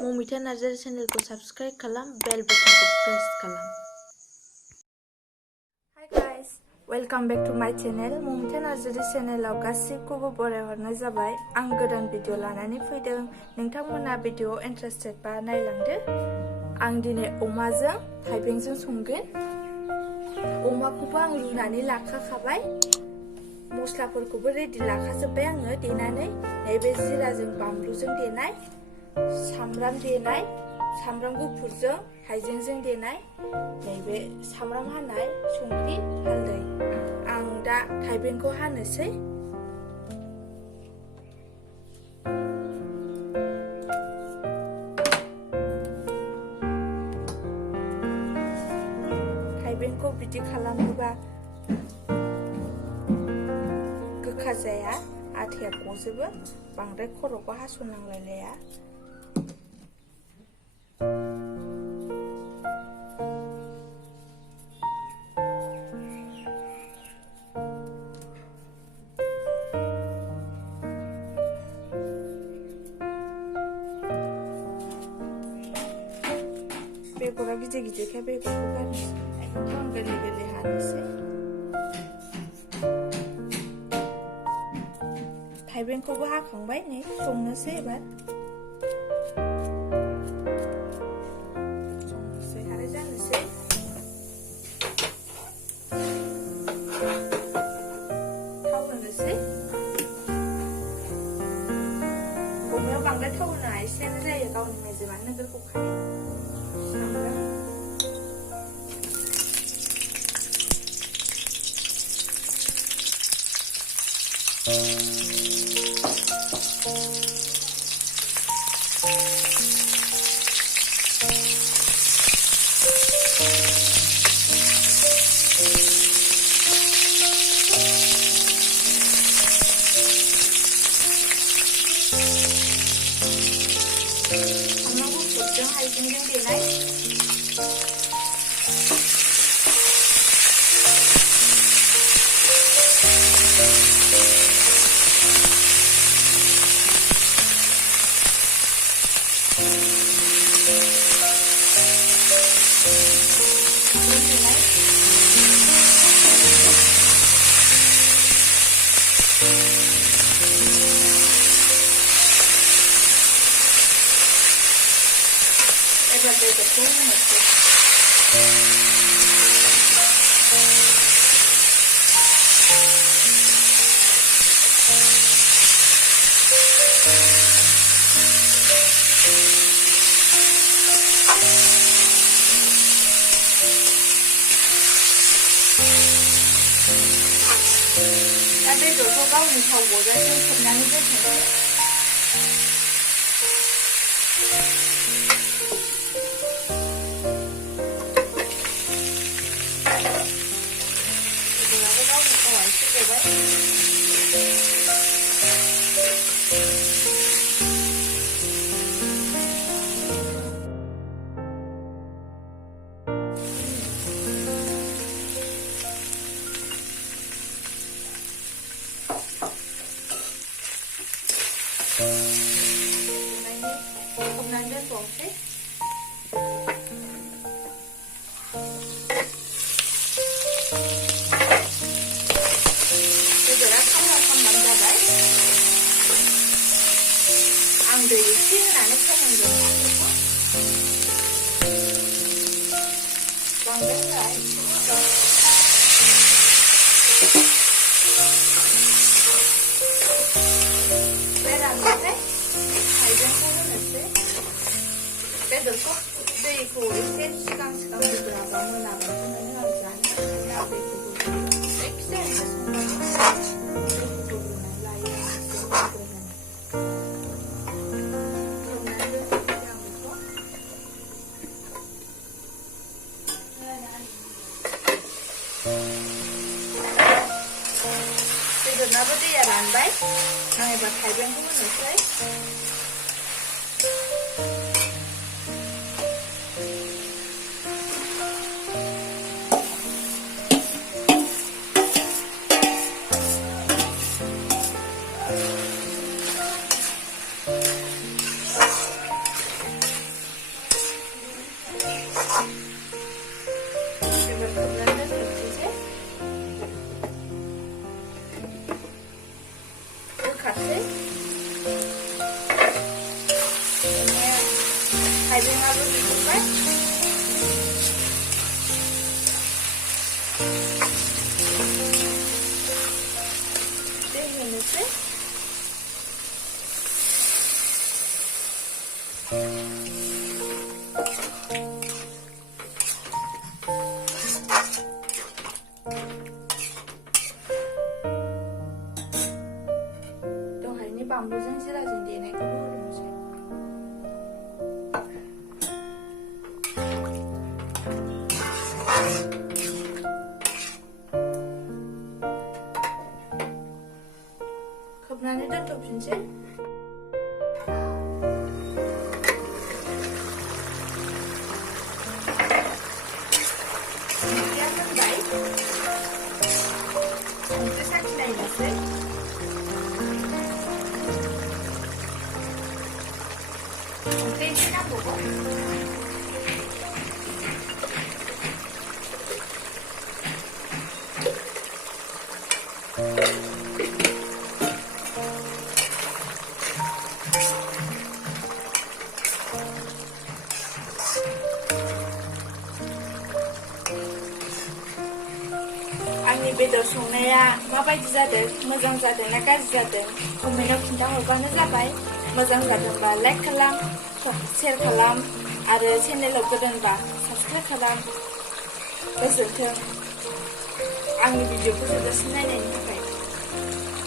Mamita Narzary चेनेलखौ subscribe खालाम, बेल बटनखौ press खालाम। Hi guys, welcome back to my channel. Mamita Narzary चेनेलाव गासिबखौबो बरायहरनाय जाबाय। आं गोदान भिडिअ लानानै फैदों। नोंथांमोना भिडिअ इन्टारेस्टेड बा नायलांदो। आं दिनै अमाजों थाइबेंजों संगोन। अमाखौबो आं रुनानै लाखाबाय। मस्लाफोरखौबो रेडि लाखाजोब्बाय आङो देनानै। नैबे जिराजों बानलुजों देनाय, सामब्राम देनाय, सामब्राम गुफुरजों हाइजेंजों देनाय, नैबे सामब्राम हानाय, संख्रि, हालदै। आं दा थाइबेंखौ हानोसै। थाइबेंखौ बिदि खालामोबा गोखा जाया, आथाया गजोबो, बांद्राय खर'खौ हास'नांलायलाया। बेगरा गिदिर गिदिरखाय बेगरखौ गारनोसै। थाइबेंखौ आं गोरलै गोरलै हानोसै। थाइबेंखौबो हाखांबाय, नै संनोसै एबार। संनोसै आरो जानोसै। थाव होनोसै। अमायाव बांद्राय थाव होनाङा, एसेयानो जायो, गावनि मेजेमानो नोगोर गखायो। सामब्राम, सामब्राम गुफुरजों हाइजेंजों देनाय, एबार बेगरखौ होनोसै। दा बेदरखौ गावनि थाव गजासिम खोबनानै दोननोसै। बेदराबो गावनि थावा एसे गबाय। खोबनानै दोनबावनोसै। बेदरा खामहां जाबाय। आं दै एसे होनानै फोमोनदों। बांद्राय होबाय। बे रानबाथाय हाइजेंखौ होनोसै। बेदरखौ दैखौ एसे सिगां होग्रोआबा मोनाबाथाय आं जानो हाया। दैखौ जायखिजाया दैखौ होग्रोनानै लायो। बेदरनाबो दैया रानबाय। आं एबार थाइबेंखौ होनोसै। हाइजेंआबो बिहरबाय दै होनोसै दहायनि बानलुजों जिराजों देनायखौबो होनोसै खोबनानै दोनथ'फिनसै ओंख्रिया मोनबाय संख्रि साखिनायनोसै संख्रि एसे नांबावगौ आंनि बेदर संनाया माबायदि जादों मोजां जादों ना गाज्रि जादों कमेन्टआव खिन्थाहरबानो जाबाय मोजां जादोंबा लाइक खालाम शेयार खालाम आरो चेनेलाव गोदानबा साबस्क्राइब खालाम गोजोन्थों आंनि भिडिअखौ जोबजासिम नायनायनि थाखाय